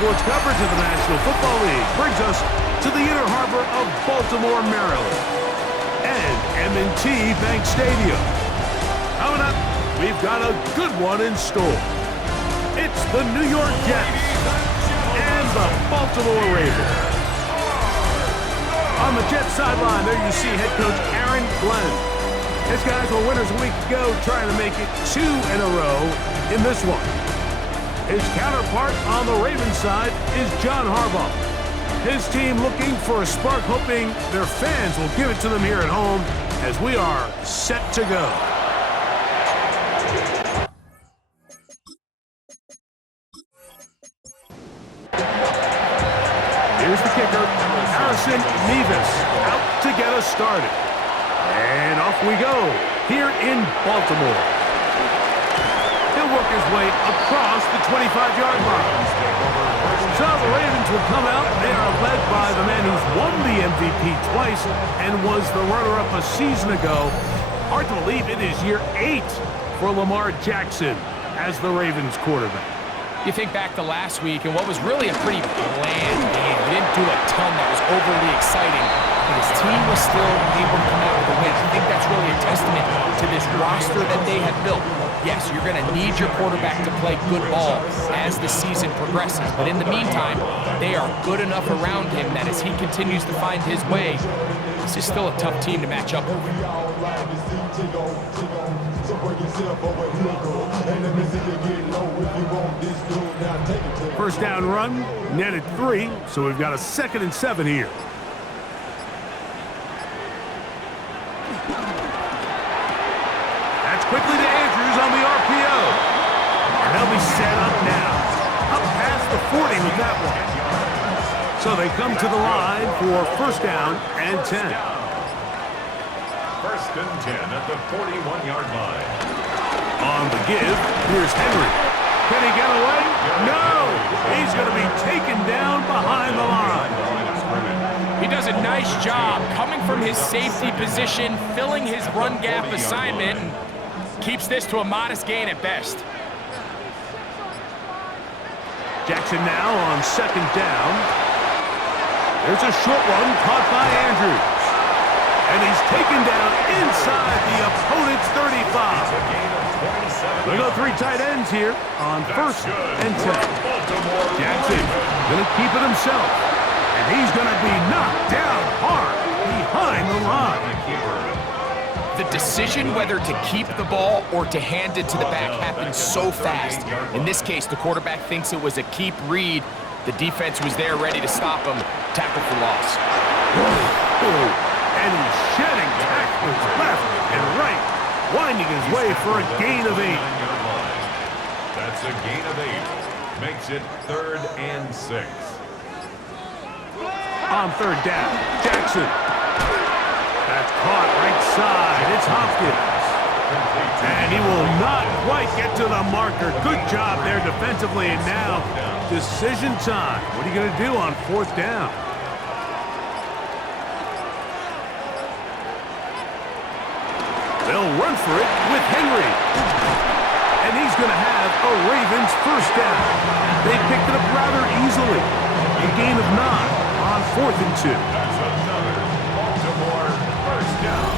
sports coverage of the National Football League brings us to the inner harbor of Baltimore, Maryland, and M&T Bank Stadium. Coming up, we've got a good one in store. It's the New York Jets and the Baltimore Ravens. On the Jets sideline, there you see head coach Aaron Glenn. His guys were winners a week ago, trying to make it 2 in a row in this one. His counterpart on the Ravens side is John Harbaugh. His team looking for a spark, hoping their fans will give it to them here at home as we are set to go. Here's the kicker, Harrison Nevis, out to get us started. And off we go here in Baltimore. He'll work his way across the 25-yard line. So the Ravens will come out. They are led by the man who's won the MVP twice and was the runner-up a season ago. Hard to believe it is year 8 for Lamar Jackson as the Ravens quarterback. You think back to last week and what was really a pretty bland game. He didn't do a ton that was overly exciting, but his team was still able to come out with a win. I think that's really a testament to this roster that they have built. Yes, you're going to need your quarterback to play good ball as the season progresses, but in the meantime, they are good enough around him that as he continues to find his way, this is still a tough team to match up with. First down run, netted 3, so we've got a 2nd and 7 here. That's quickly to Andrews on the RPO. And they'll be set up now. Up past the 40 with that one. So they come to the line for first down and 10. First and 10 at the 41-yard line. On the give, here's Henry. Can he get away? No! He's going to be taken down behind the line. He does a nice job coming from his safety position, filling his run gap assignment, and keeps this to a modest gain at best. Jackson now on 2nd down. There's a short one caught by Andrews. And he's taken down inside the opponent's 35. We go 3 tight ends here on first and 10. Jackson going to keep it himself. And he's going to be knocked down hard behind the line. The decision whether to keep the ball or to hand it to the back happens so fast. In this case, the quarterback thinks it was a keep read. The defense was there ready to stop him. Tackle for loss. And he's shedding tacklers left and right, winding his way for a gain of 8. That's a gain of 8. Makes it 3rd and 6. On 3rd down, Jackson. That's caught right side. It's Hopkins. And he will not quite get to the marker. Good job there defensively. And now, decision time. What are you going to do on 4th down? They'll run for it with Henry. And he's going to have a Ravens first down. They picked it up rather easily. A gain of 9 on 4th and 2. That's another Baltimore first down.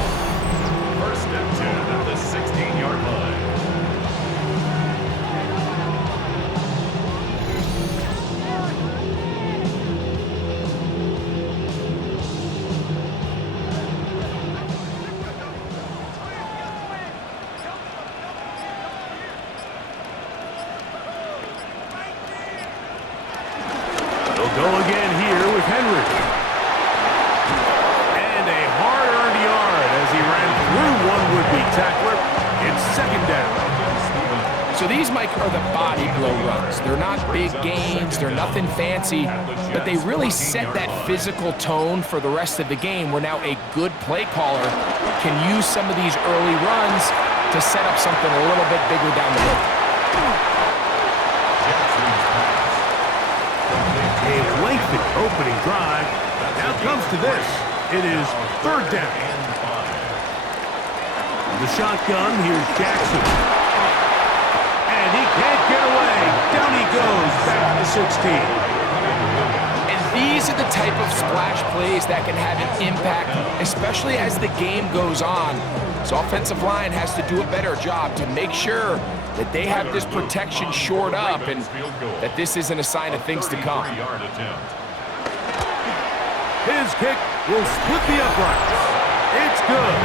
First and 10 at the 16-yard line. They'll go again here with Henry. And a hard-earned yard as he ran through one would-be tackler. It's 2nd down. So these, Mike, are the body blow runs. They're not big gains, they're nothing fancy, but they really set that physical tone for the rest of the game where now a good play caller can use some of these early runs to set up something a little bit bigger down the road. A lengthy opening drive. Now comes to this. It is 3rd down. The shotgun, here's Jackson. And he can't get away. Down he goes, back to the 16. these are the type of splash plays that can have an impact, especially as the game goes on. So offensive line has to do a better job to make sure that they have this protection shored up and that this isn't a sign of things to come. His kick will split the uprights. It's good.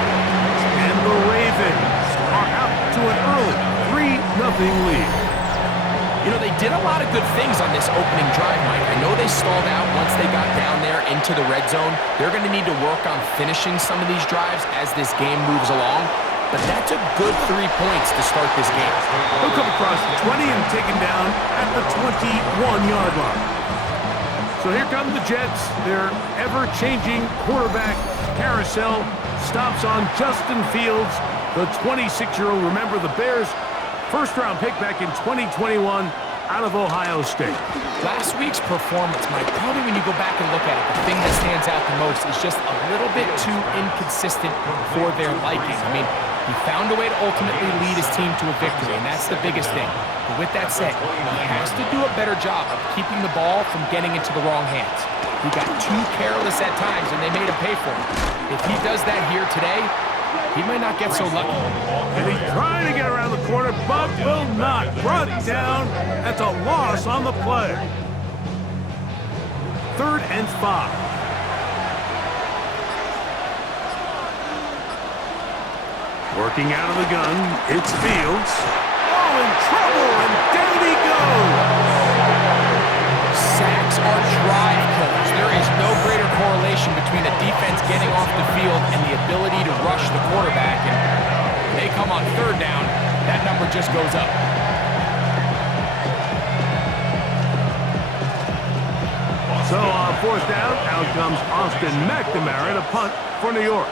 And the Ravens are out to an early 3-0 lead. You know, they did a lot of good things on this opening drive, Mike. I know they stalled out once they got down there into the red zone. They're going to need to work on finishing some of these drives as this game moves along. But that's a good 3 points to start this game. He'll come across the 20 and taken down at the 21-yard line. So here come the Jets. Their ever-changing quarterback carousel stops on Justin Fields, the 26-year-old. Remember, the Bears' first-round pick back in 2021 out of Ohio State. Last week's performance, Mike, probably when you go back and look at it, the thing that stands out the most is just a little bit too inconsistent for their liking. I mean, he found a way to ultimately lead his team to a victory, and that's the biggest thing. But with that said, he has to do a better job of keeping the ball from getting into the wrong hands. He got too careless at times, and they made him pay for it. If he does that here today, he might not get so lucky. And he's trying to get around the corner, but will not. Brought down. That's a loss on the play. 3rd and 5. Working out of the gun, it's Fields. Oh, in trouble, and down he goes. Sacks are drive killers. There is no greater correlation between a defense getting off the field and the ability to rush the quarterback. And when they come on 3rd down, that number just goes up. So on 4th down, out comes Austin McNamara to punt for New York.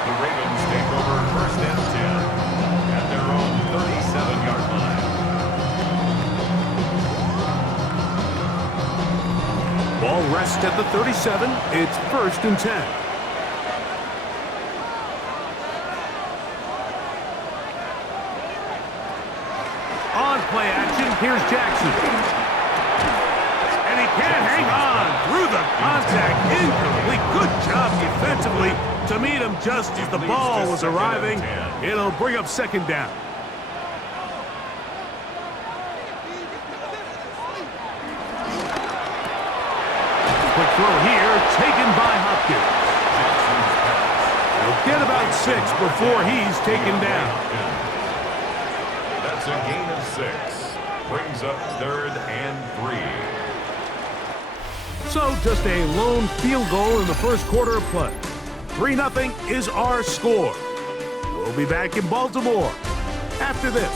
The Ravens take over 1st and 10 at their own 37-yard line. Ball rests at the 37. It's 1st and 10. On play action, here's Jackson. And he can't hang on through the contact. Incomplete. Good job defensively to meet him just as the ball was arriving. It'll bring up 2nd down. Quick throw here, taken by Hopkins. He'll get about 6 before he's taken down. That's a gain of 6. Brings up 3rd and 3. So just a lone field goal in the first quarter of play. 3-0 is our score. We'll be back in Baltimore after this.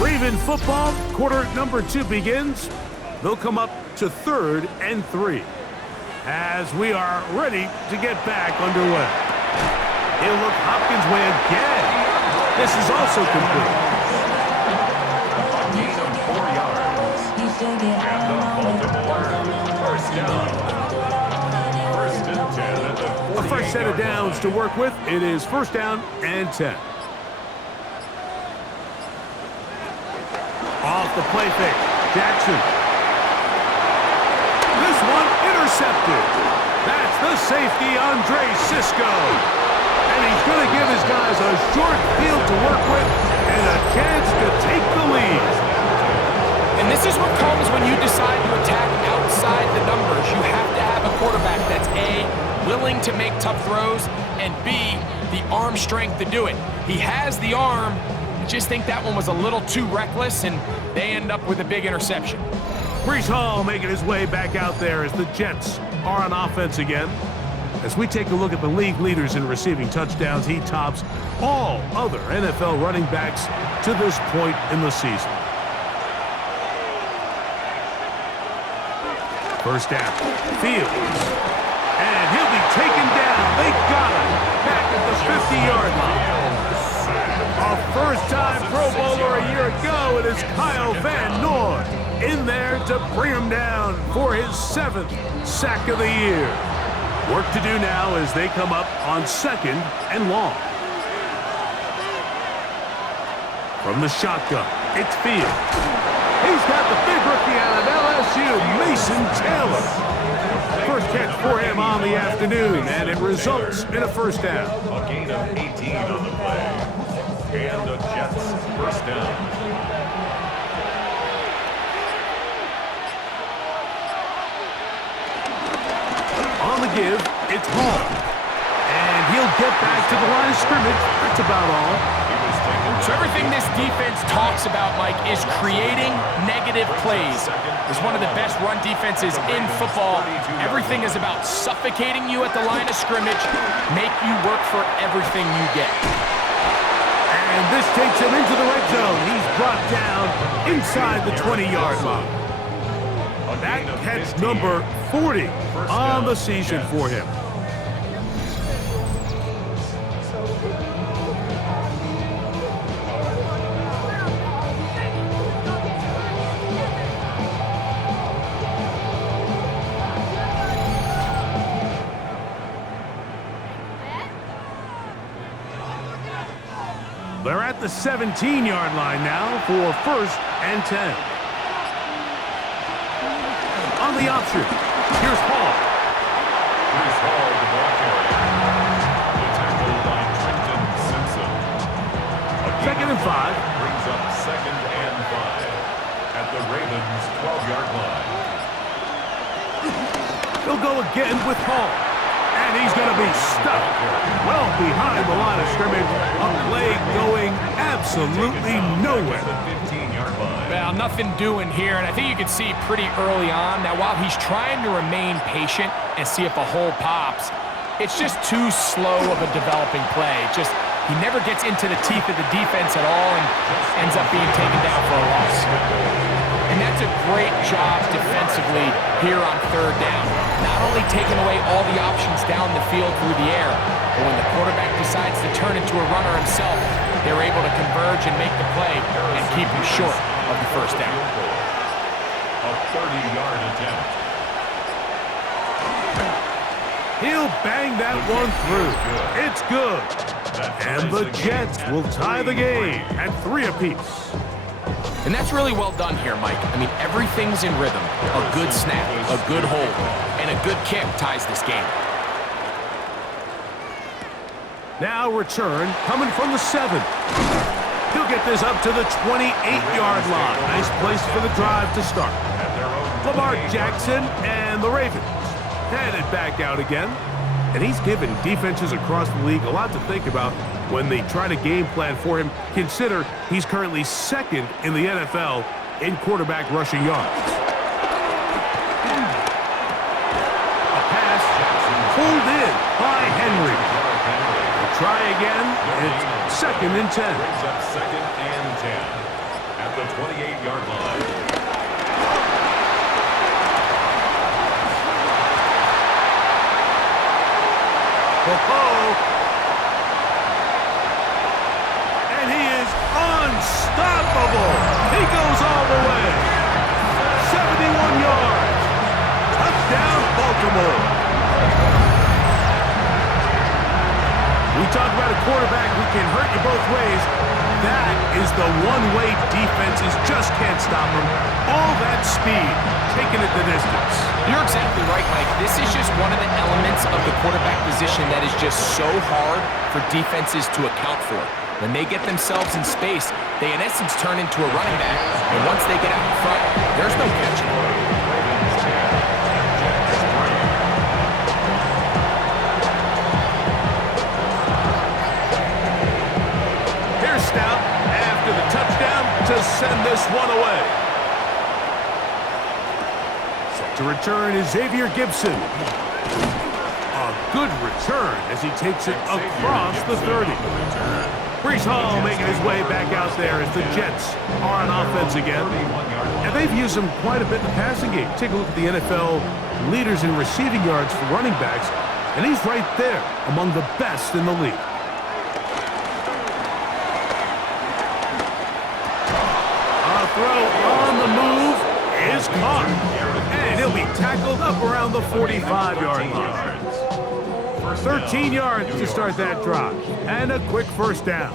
Raven football, quarter number 2 begins. They'll come up to 3rd and 3 as we are ready to get back underway. He'll look Hopkins' way again. This is also complete. A gain of 4 yards. And the Baltimore 1st down. 1st and 10 at the 48. The first set of downs to work with. It is 1st down and 10. Off the play fake. Jackson. This one intercepted. That's the safety, Andre Cisco. And he's going to give his guys a short field to work with and a chance to take the lead. And this is what comes when you decide to attack outside the numbers. You have to have a quarterback that's A, willing to make tough throws, and B, the arm strength to do it. He has the arm. I just think that one was a little too reckless, and they end up with a big interception. Breece Hall making his way back out there as the Jets are on offense again. As we take a look at the league leaders in receiving touchdowns, he tops all other NFL running backs to this point in the season. 1st down, Fields. And he'll be taken down. They got him back at the 50-yard line. A first-time Pro Bowler a year ago, it is Kyle Van Noy in there to bring him down for his 7th sack of the year. Work to do now as they come up on 2nd and long. From the shotgun, it's Fields. He's got the big rookie out of LSU, Mason Taylor. First catch for him on the afternoon, and it results in a first down. A gain of 18 on the play. And the Jets first down. On the give, it's Hall. And he'll get back to the line of scrimmage. That's about all. So everything this defense talks about, Mike, is creating negative plays. It's one of the best run defenses in football. Everything is about suffocating you at the line of scrimmage, make you work for everything you get. And this takes him into the red zone. He's brought down inside the 20-yard line. That catch number 40 on the season for him. They're at the 17-yard line now for 1st and 10. On the option, here's Hall. Here's Hall, the block area. The tackle by Trenton Simpson. 2nd and 5. Brings up 2nd and 5 at the Ravens' 12-yard line. He'll go again with Hall. And he's going to be stuck well behind the line of scrimmage. A play going absolutely nowhere. Well, nothing doing here, and I think you can see pretty early on. Now, while he's trying to remain patient and see if a hole pops, it's just too slow of a developing play. He never gets into the teeth of the defense at all and ends up being taken down for a loss. And that's a great job defensively here on 3rd down. Not only taking away all the options down the field through the air, but when the quarterback decides to turn into a runner himself, they're able to converge and make the play and keep him short of the first down. A 30-yard attempt. He'll bang that one through. It's good. And the Jets will tie the game at 3 apiece. And that's really well done here, Mike. I mean, everything's in rhythm. A good snap, a good hold, and a good kick ties this game. Now return coming from the 7. He'll get this up to the 28-yard line. Nice place for the drive to start. Lamar Jackson and the Ravens headed back out again. And he's given defenses across the league a lot to think about when they try to game plan for him. Consider he's currently 2nd in the NFL in quarterback rushing yards. A pass pulled in by Henry. We'll try again. It's 2nd and 10. Brings up 2nd and 10 at the 28-yard line. And he is unstoppable. He goes all the way. 71 yards. Touchdown, Baltimore. We talk about a quarterback who can hurt you both ways. That is the one way defenses just can't stop him. All that speed, taking it the distance. You're exactly right, Mike. This is just one of the elements of the quarterback position that is just so hard for defenses to account for. When they get themselves in space, they in essence turn into a running back. And once they get out in front, there's no catching. Here's Stout after the touchdown to send this one away. Set to return is Xavier Gibson. A good return as he takes it across the 30. Breece Hall making his way back out there as the Jets are on offense again. And they've used him quite a bit in the passing game. Take a look at the NFL leaders in receiving yards for running backs, and he's right there among the best in the league. A throw on the move is caught, and he'll be tackled up around the 45-yard line. 13 yards to start that drive. And a quick first down.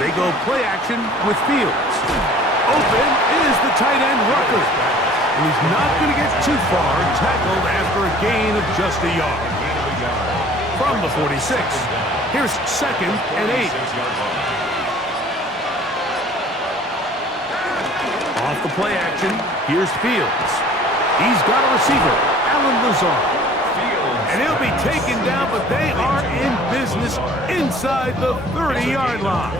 They go play action with Fields. Open is the tight end Rucker. And he's not going to get too far, tackled after a gain of just a yard. From the 46, here's 2nd and 8. Off the play action, here's Fields. He's got a receiver, Alan Lazard. And he'll be taken down, but they are in business inside the 30-yard line.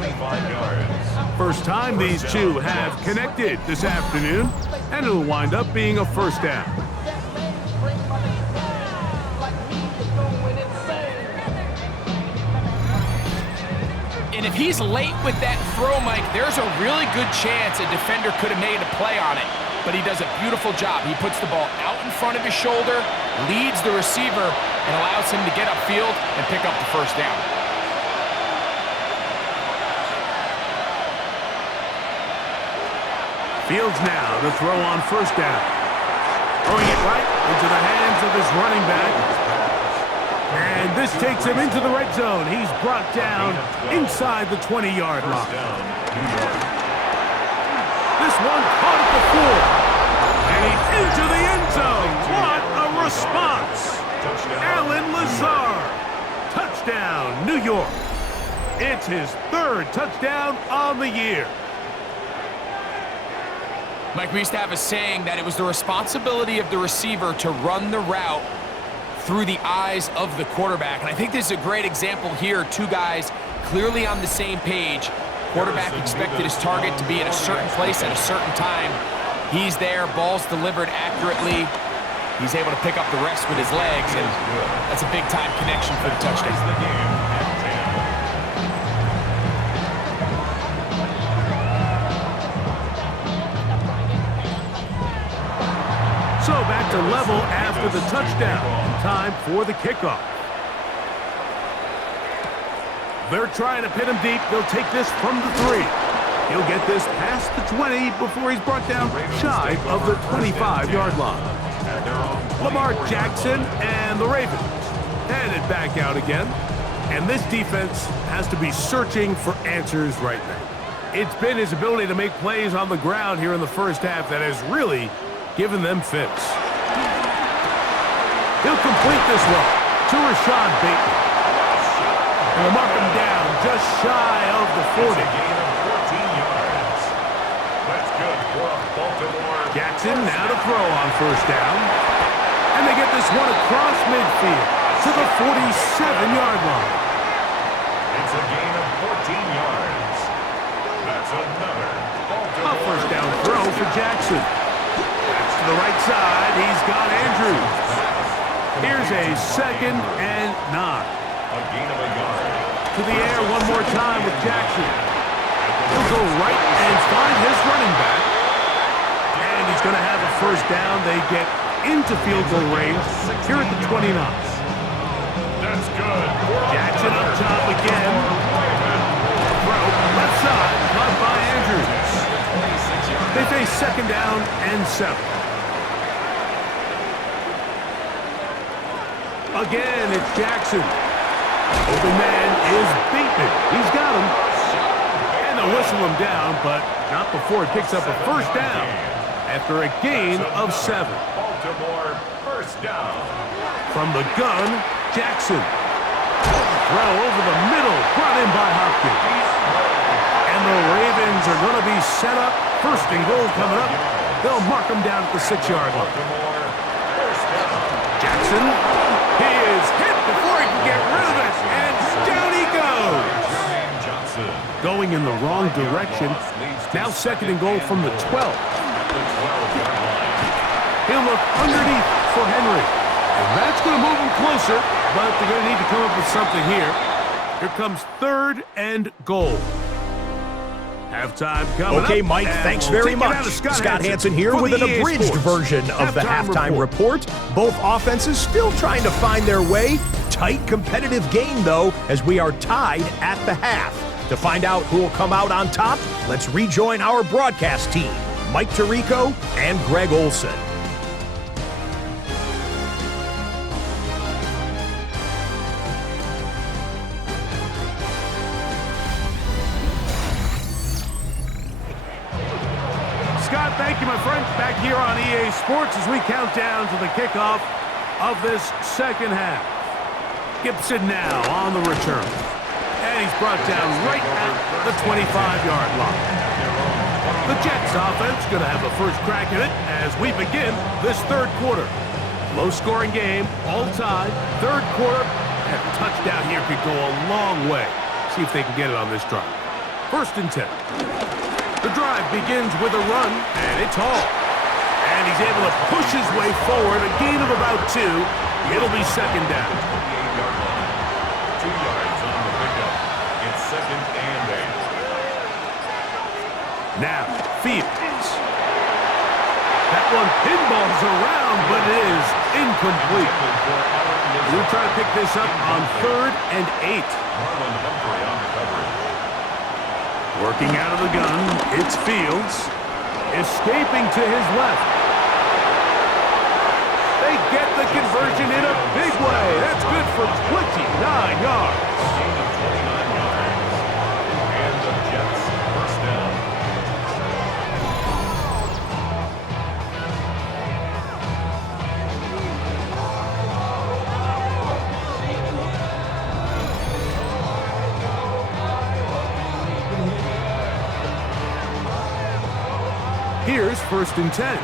First time these two have connected this afternoon, and it'll wind up being a first down. And if he's late with that throw, Mike, there's a really good chance a defender could have made a play on it. But he does a beautiful job. He puts the ball out in front of his shoulder, leads the receiver, and allows him to get upfield and pick up the first down. Fields now to throw on first down. Throwing it right into the hands of his running back. And this takes him into the red zone. He's brought down inside the 20-yard line. This one caught at the 4. And he's into the end zone. What a response. Alan Lazard. Touchdown, New York. It's his 3rd touchdown on the year. Mike, we used to have a saying that it was the responsibility of the receiver to run the route through the eyes of the quarterback. And I think this is a great example here. Two guys clearly on the same page. Quarterback expected his target to be in a certain place at a certain time. He's there, ball's delivered accurately. He's able to pick up the rest with his legs, and that's a big-time connection for the touchdown. So back to level after the touchdown. Time for the kickoff. They're trying to pin him deep. They'll take this from the 3. He'll get this past the 20 before he's brought down shy of the 25-yard line. Lamar Jackson and the Ravens headed back out again. And this defense has to be searching for answers right now. It's been his ability to make plays on the ground here in the first half that has really given them fits. He'll complete this one to Rashad Bateman. And they'll mark him down just shy of the 40. Jackson now to throw on first down. And they get this one across midfield to the 47-yard line. It's a gain of 14 yards. That's another A first down throw for Jackson. That's to the right side. He's got Andrews. Here's a 2nd and 9. A gain of a yard. To the air one more time with Jackson. He'll go right and find his running back. And he's going to have a first down. They get into field goal range here at the 29. That's good. Jackson up top again. Throw left side, caught by Andrews. They face 2nd down and 7. Again, it's Jackson. Open man is Bateman. He's got him. And they'll whistle him down, but not before he picks up a first down after a gain of 7. Baltimore first down. From the gun, Jackson. Throw over the middle, brought in by Hopkins. And the Ravens are going to be set up. 1st and goal coming up. They'll mark him down at the 6-yard line. Jackson, he is hit before he can get rid of it, and down he goes. Going in the wrong direction. Now 2nd and goal from the 12. He'll look underneath for Henry. And that's going to move him closer, but they're going to need to come up with something here. Here comes 3rd and goal. Halftime coming Okay, up, Mike, and thanks we'll very take it much. out of Scott Hansen here for with the an EA abridged Sports version of the halftime report. Both offenses still trying to find their way. Tight, competitive game, though, as we are tied at the half. To find out who will come out on top, let's rejoin our broadcast team, Mike Tirico and Greg Olson. Scott, thank you, my friend. Back here on EA Sports as we count down to the kickoff of this second half. Gibson now on the return. And he's brought down right at the 25-yard line. The Jets offense going to have a first crack at it as we begin this third quarter. Low-scoring game, all tied, third quarter, and a touchdown here could go a long way. See if they can get it on this drive. First and 10. The drive begins with a run, and it's Hall. And he's able to push his way forward, a gain of about 2. It'll be second down. 28-yard line. 2 yards on the pickup. It's second and 8. Now, Fields. That one pinballs around, but it is incomplete. We'll try to pick this up on third and 8. Marlon Humphrey on the coverage. Working out of the gun, it's Fields. Escaping to his left. They get the conversion in a big way. That's good for 29 yards. Gain of 29 yards. And the Jets first down. Here's first and 10.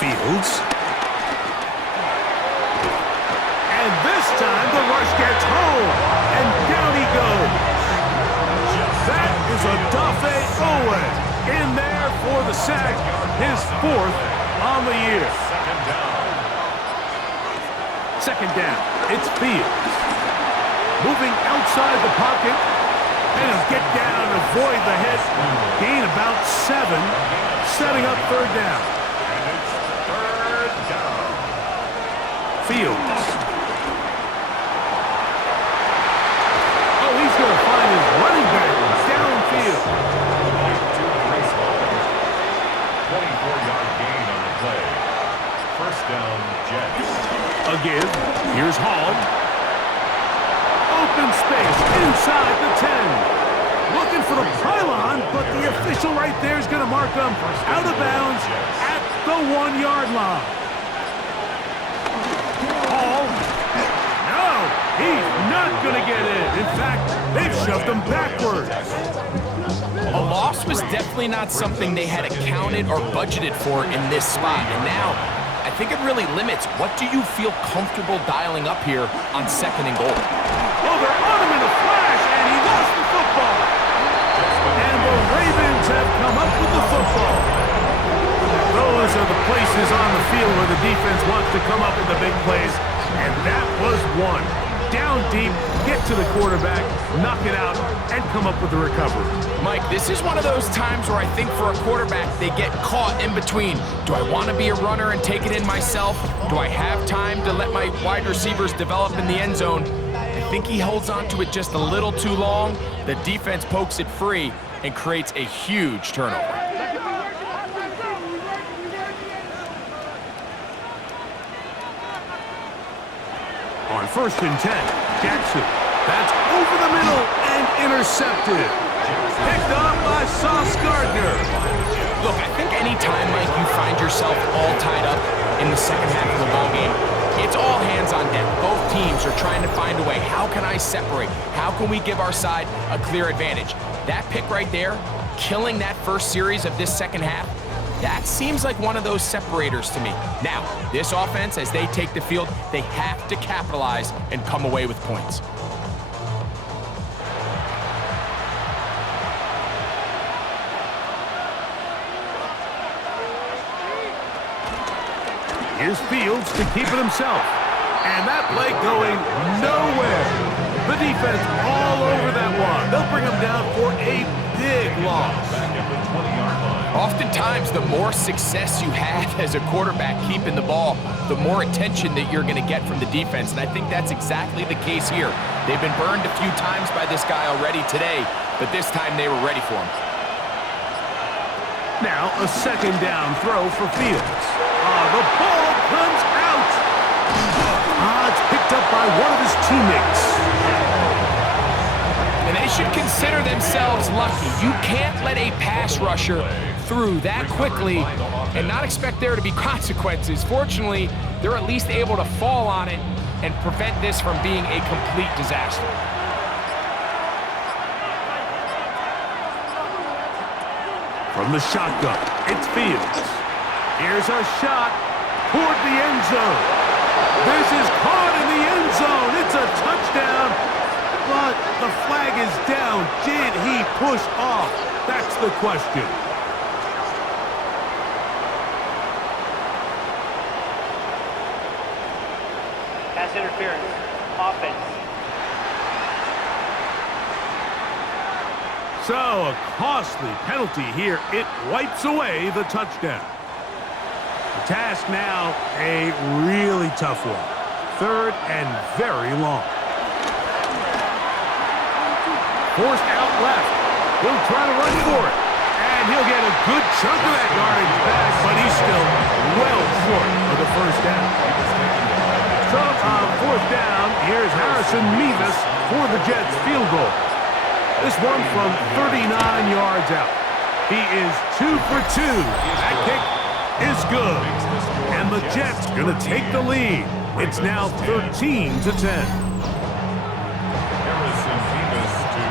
Fields. And this time the rush gets home. And down he goes. That is a Dafe Owen in there for the sack. His 4th on the year. Second down. Second down. It's Fields. Moving outside the pocket. And he'll get down and avoid the hit. Gain about 7. Setting up third down. And it's third down. Fields. Oh, he's going to find his running back downfield. 24-yard gain on the play. First down, Jets. A give. Here's Hall. Open space inside the 10. Looking for the pylon, but the official right there is going to mark him out of bounds at the 1-yard line. Hall. No, he's not going to get in. In fact, they've shoved him backwards. A loss was definitely not something they had accounted or budgeted for in this spot. And now, I think it really limits what do you feel comfortable dialing up here on second and goal. Oh, they're on him in a flash, and he lost the football. And the Ravens have come up with the football. Those are the places on the field where the defense wants to come up with the big plays, and that was one. Down deep, get to the quarterback, knock it out, and come up with the recovery. Mike, this is one of those times where I think for a quarterback, they get caught in between. Do I want to be a runner and take it in myself? Do I have time to let my wide receivers develop in the end zone? I think he holds on to it just a little too long. The defense pokes it free and creates a huge turnover. On first and 10, Jackson. That's over the middle and intercepted. Picked off by Sauce Gardner. Look, I think any time, Mike, you find yourself all tied up in the second half of the ball game, it's all hands on deck. Both teams are trying to find a way. How can I separate? How can we give our side a clear advantage? That pick right there, killing that first series of this second half, that seems like one of those separators to me. Now, this offense, as they take the field, they have to capitalize and come away with points. Here's Fields to keep it himself. And that play going nowhere. The defense all over that one. They'll bring them down for a big loss. Back at the 20-yard line. Oftentimes, the more success you have as a quarterback keeping the ball, the more attention that you're going to get from the defense. And I think that's exactly the case here. They've been burned a few times by this guy already today, but this time they were ready for him. Now a second down throw for Fields. The ball comes out. It's picked up by one of his teammates. And they should consider themselves lucky. You can't let a pass rusher through that quickly and not expect there to be consequences. Fortunately, they're at least able to fall on it and prevent this from being a complete disaster. From the shotgun, it's Fields. Here's a shot toward the end zone. This is caught in the end zone. It's a touchdown, but the flag is down. Did he push off? That's the question. Pass interference. Offense. So, a costly penalty here. It wipes away the touchdown. The task now, a really tough one. Third and very long. Forced out left. He'll try to run for it. And he'll get a good chunk of that yardage back, but he's still well short of the first down. So, on fourth down, here's Harrison Mevis for the Jets field goal. This one from 39 yards out. He is 2 for 2. That kick is good. And the Jets going to take the lead. It's now 13-10.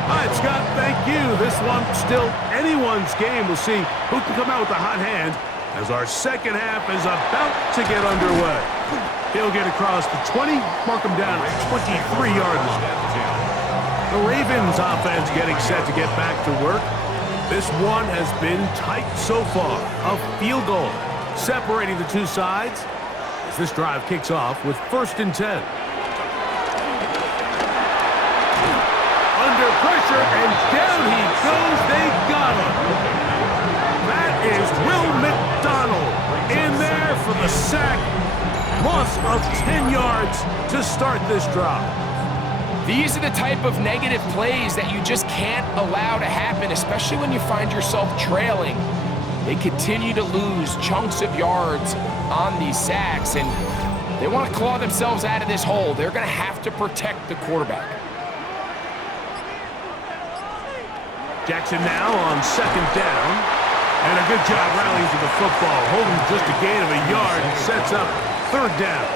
All right, Scott, thank you. This one still anyone's game. We'll see who can come out with the hot hand as our second half is about to get underway. He'll get across the 20, mark him down at 23-yard line. The Ravens offense getting set to get back to work. This one has been tight so far. A field goal separating the two sides as this drive kicks off with 1st and 10. Under pressure, and down he goes. They got him. That is Will McDonald in there for the sack. Loss of 10 yards to start this drive. These are the type of negative plays that you just can't allow to happen, especially when you find yourself trailing. They continue to lose chunks of yards on these sacks, and they want to claw themselves out of this hole. They're going to have to protect the quarterback. Jackson now on 2nd down. And a good job rallying to the football. Holding just a gain of a yard and sets up 3rd down.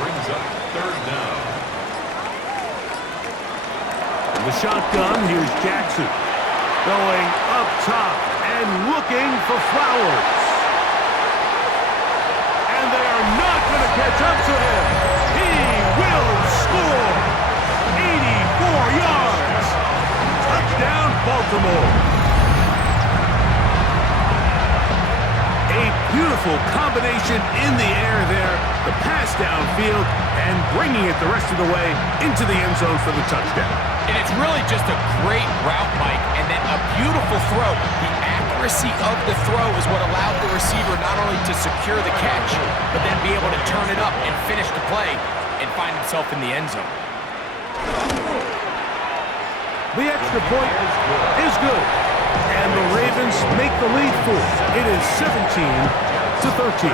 Brings up 3rd down. From the shotgun, here's Jackson. Going up top and looking for Flowers. And they are not going to catch up to him. He will score. 84 yards. Touchdown, Baltimore. A beautiful combination in the air there. The pass downfield and bringing it the rest of the way into the end zone for the touchdown. And it's really just a great route, Mike, and then a beautiful throw. The accuracy of the throw is what allowed the receiver not only to secure the catch, but then be able to turn it up and finish the play and find himself in the end zone. The extra point is good. And the Ravens make the lead for it. It is 17-13.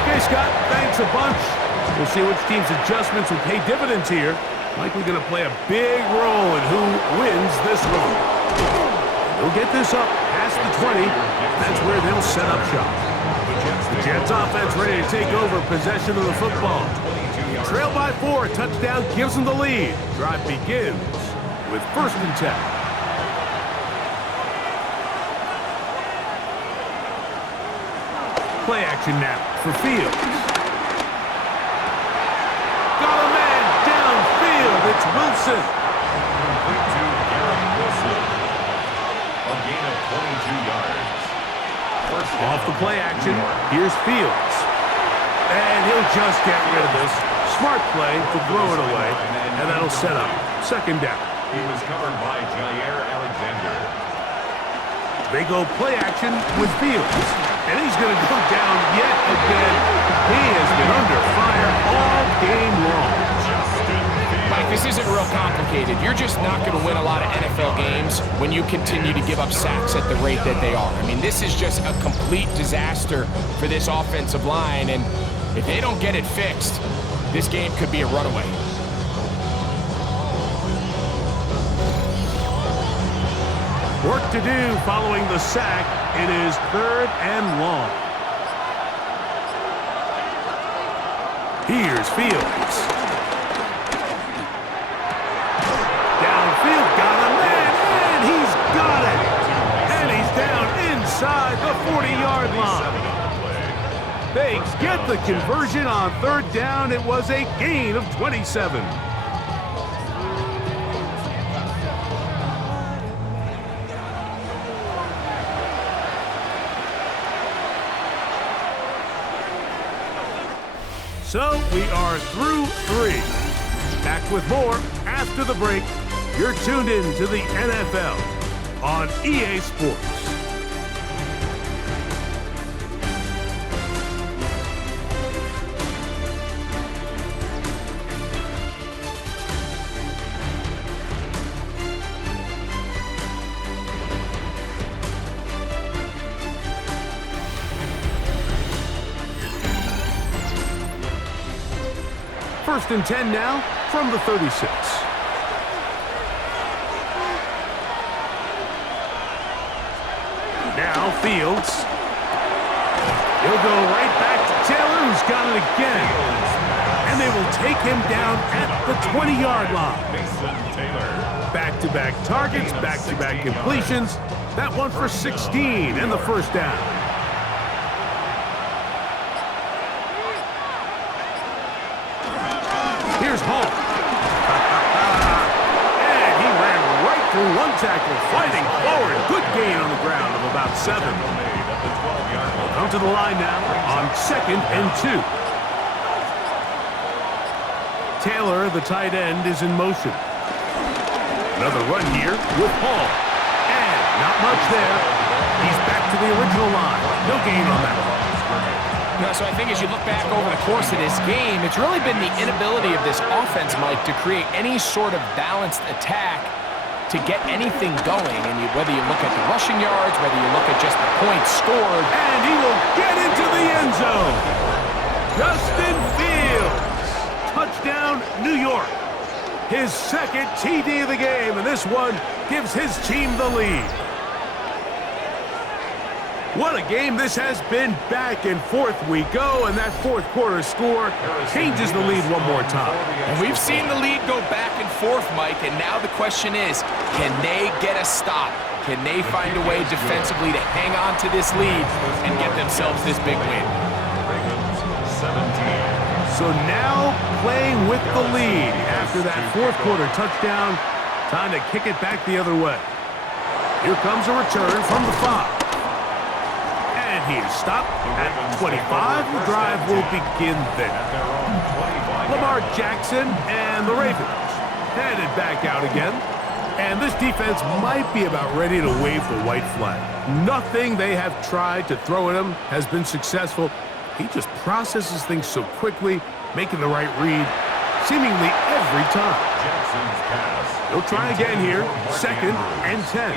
Okay, Scott, thanks a bunch. We'll see which team's adjustments will pay dividends here. Likely going to play a big role in who wins this one. They'll get this up past the 20. That's where they'll set up shop. The Jets offense ready to take over possession of the football. Trail by 4, touchdown gives them the lead. Drive begins with 1st and 10. Play action now for Fields. Got a man downfield. It's Wilson. Complete to Garrett Wilson. A gain of 22 yards. Off the play action, here's Fields. And he'll just get rid of this. Smart play to throw it away, and that'll set up second down. He was covered by Jair Alexander. They go play action with Fields. And he's going to go down yet again. He has been under fire all game long. Mike, this isn't real complicated. You're just not going to win a lot of NFL games when you continue to give up sacks at the rate that they are. I mean, this is just a complete disaster for this offensive line, and if they don't get it fixed, this game could be a runaway. Work to do following the sack. It is 3rd and long. Here's Fields. Downfield, got him, and he's got it. And he's down inside the 40-yard line. They get the conversion on 3rd down. It was a gain of 27. So we are through 3. Back with more after the break. You're tuned in to the NFL on EA Sports. First and 10 now from the 36. Now Fields. He'll go right back to Taylor, who's got it again. And they will take him down at the 20-yard line. Back-to-back targets, back-to-back completions. That one for 16 and the first down. Here's Hall. And he ran right through one tackle, fighting forward. Good gain on the ground of about 7. We'll come to the line now on 2nd and 2. Taylor, the tight end, is in motion. Another run here with Hall. And not much there. He's back to the original line. No gain on that one. So I think as you look back over the course of this game, it's really been the inability of this offense, Mike, to create any sort of balanced attack to get anything going. And whether you look at the rushing yards, whether you look at just the points scored. And he will get into the end zone. Justin Fields. Touchdown, New York. His 2nd TD of the game, and this one gives his team the lead. What a game this has been. Back and forth we go, and that 4th quarter score changes the lead one more time. And we've seen the lead go back and forth, Mike, and now the question is, can they get a stop? Can they find a way defensively to hang on to this lead and get themselves this big win? So now playing with the lead after that 4th quarter touchdown, time to kick it back the other way. Here comes a return from the 5. And he is stopped at 25. The drive will begin there. Lamar Jackson and the Ravens headed back out again. And this defense might be about ready to wave the white flag. Nothing they have tried to throw at him has been successful. He just processes things so quickly, making the right read seemingly every time. He'll try again here. 2nd and 10.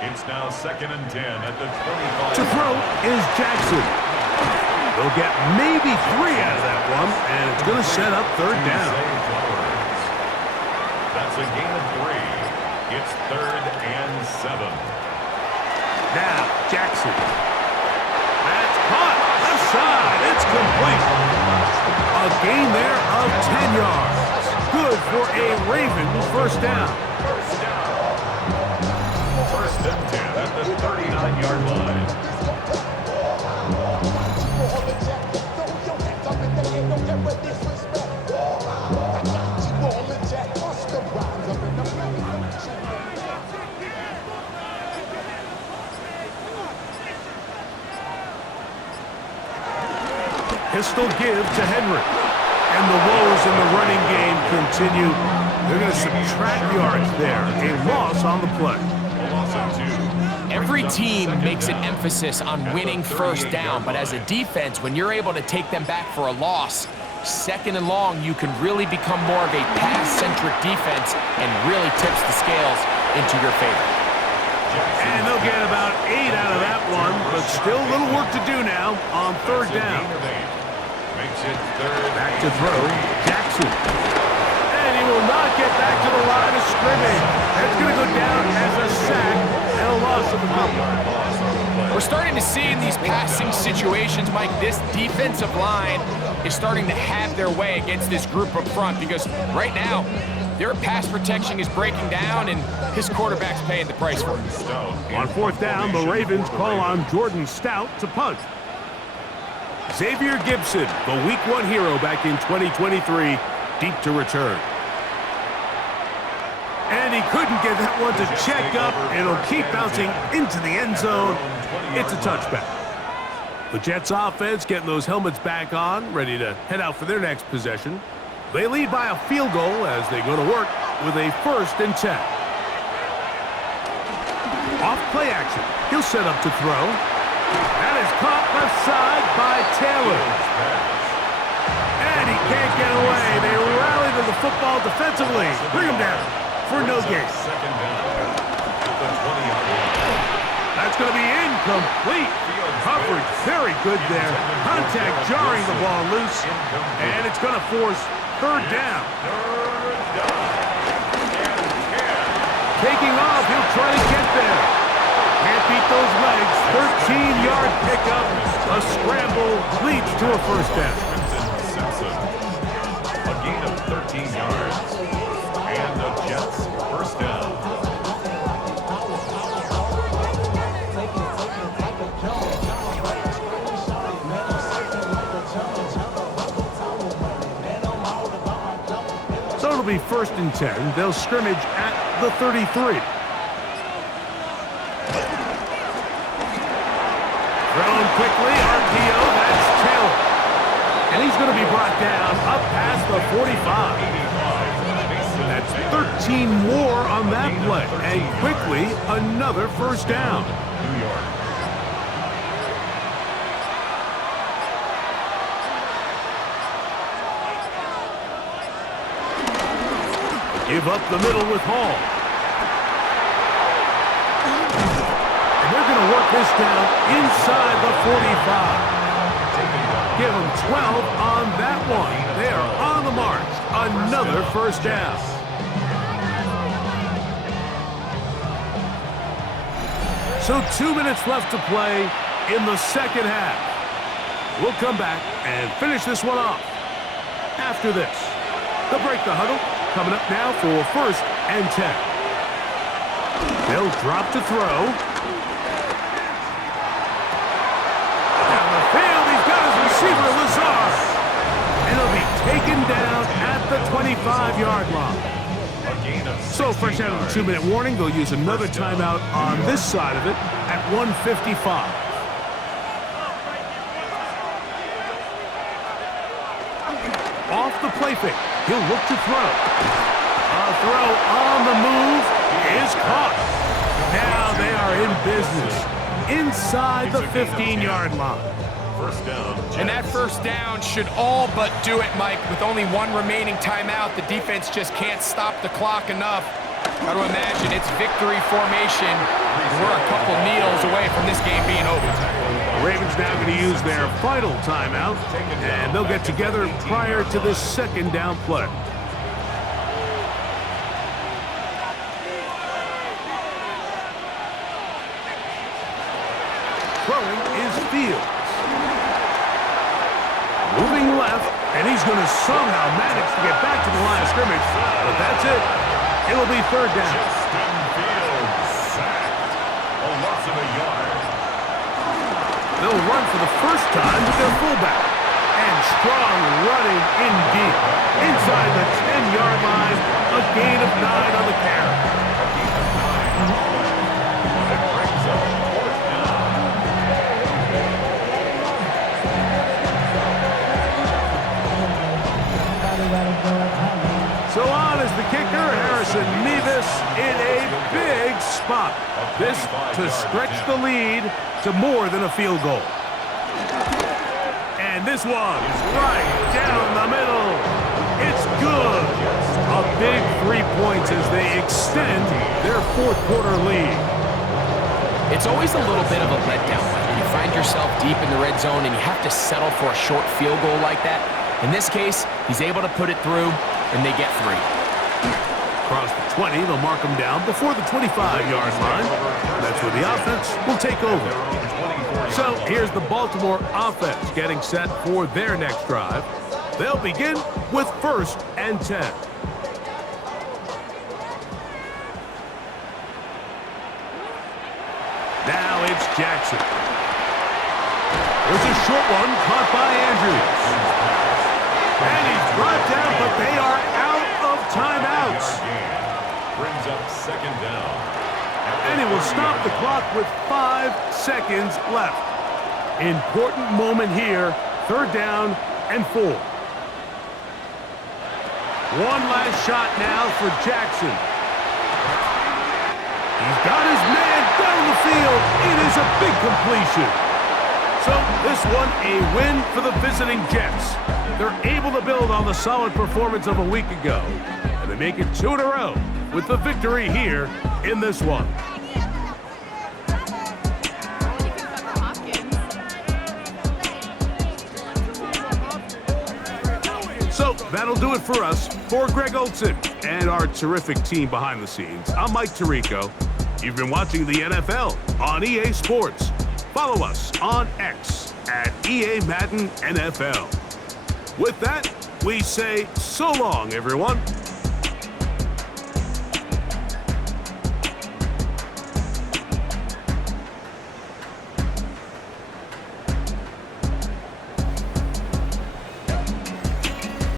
It's now 2nd and 10 at the 25. To throw is Jackson. They'll get maybe 3 out of that one, and it's going to set up 3rd down. That's a gain of 3. It's 3rd and 7. Now, Jackson. That's caught. Left side. It's complete. A gain there of 10 yards. Good for a Ravens first down. First and 10 at the 39-yard line. Pistol give to Henry. And the woes in the running game continue. They're going to subtract yards there. A loss on the play. A loss of 2. Every team makes an emphasis on winning first down, but as a defense, when you're able to take them back for a loss, second and long, you can really become more of a pass-centric defense and really tips the scales into your favor. And they'll get about 8 out of that one, but still a little work to do now on third down. Makes it third. Back to throw, Jackson. And he will not get back to the line of scrimmage. That's going to go down as a sack and a loss of the couple. We're starting to see in these passing situations, Mike, this defensive line is starting to have their way against this group up front because right now, their pass protection is breaking down and his quarterback's paying the price for it. On fourth down, the Ravens call on Jordan Stout to punt. Xavier Gibson, the Week 1 hero back in 2023, deep to return. And he couldn't get that one to check up. It'll keep bouncing into the end zone. It's a touchback. The Jets offense getting those helmets back on, ready to head out for their next possession. They lead by a field goal as they go to work with a 1st and 10. Off play action. He'll set up to throw. That is caught left side by Taylor. And he can't get away. They rally to the football defensively. Bring him down for no gain. Second down. The 20-yard line. That's going to be incomplete. Coverage very good there. Contact jarring the ball loose. And it's going to force third down. Taking off, he'll try to get there. Can't beat those legs. 13-yard pickup. A scramble leads to a first down. Simpson. A gain of 13 yards. And the Jets first down. So it'll be 1st and 10. They'll scrimmage at the 33. Thrown quickly, RPO, that's Taylor. And he's going to be brought down up past the 45. That's 13 more on that play. And quickly, another first down. New York. Give up the middle with Hall. And they're going to work this down inside the 45. Give them 12 on that one. They are on the march. Another first down. So 2 minutes left to play in the second half. We'll come back and finish this one off after this. They'll break the huddle. Coming up now for 1st and 10. They'll drop to throw. Down the field, he's got his receiver, Lazar. And he'll be taken down at the 25-yard line. So fresh out of the 2-minute warning, they'll use another timeout on this side of it at 1:55. Off the play fake. He'll look to throw. A throw on the move is caught. Now they are in business inside the 15-yard line. First down. And that first down should all but do it, Mike. With only one remaining timeout, the defense just can't stop the clock enough. Got to imagine it's victory formation. We're a couple kneels away from this game being over. The Ravens now going to use their final timeout, and they'll get together prior to this second down play. Throwing is Fields. Moving left, and he's going to somehow manage to get back to the line of scrimmage, but that's it. It'll be third down. Justin Fields sacked. A loss of a yard. They'll run for the first time with their fullback. And strong running indeed. Inside the 10-yard line, a gain of 9 on the carry. That brings up fourth down. Harrison Mevis in a big spot. This to stretch the lead to more than a field goal. And this one is right down the middle. It's good. A big 3 points as they extend their fourth quarter lead. It's always a little bit of a letdown when you find yourself deep in the red zone and you have to settle for a short field goal like that. In this case, he's able to put it through, and they get 3. Across the 20, they'll mark them down before the 25-yard line. That's where the offense will take over. So here's the Baltimore offense getting set for their next drive. They'll begin with 1st and 10. Now it's Jackson. There's a short one caught by Andrews. And he's brought down, but they are out of timeouts. Brings up 2nd down. And he will stop the clock with 5 seconds left. Important moment here, 3rd down and 4. One last shot now for Jackson. He's got his man down the field. It is a big completion. So this one a win for the visiting Jets. They're able to build on the solid performance of a week ago. And they make it 2 in a row with the victory here in this one. So that'll do it for us. For Greg Olson and our terrific team behind the scenes, I'm Mike Tirico. You've been watching the NFL on EA Sports. Follow us on X at EA Madden NFL. With that, we say so long, everyone.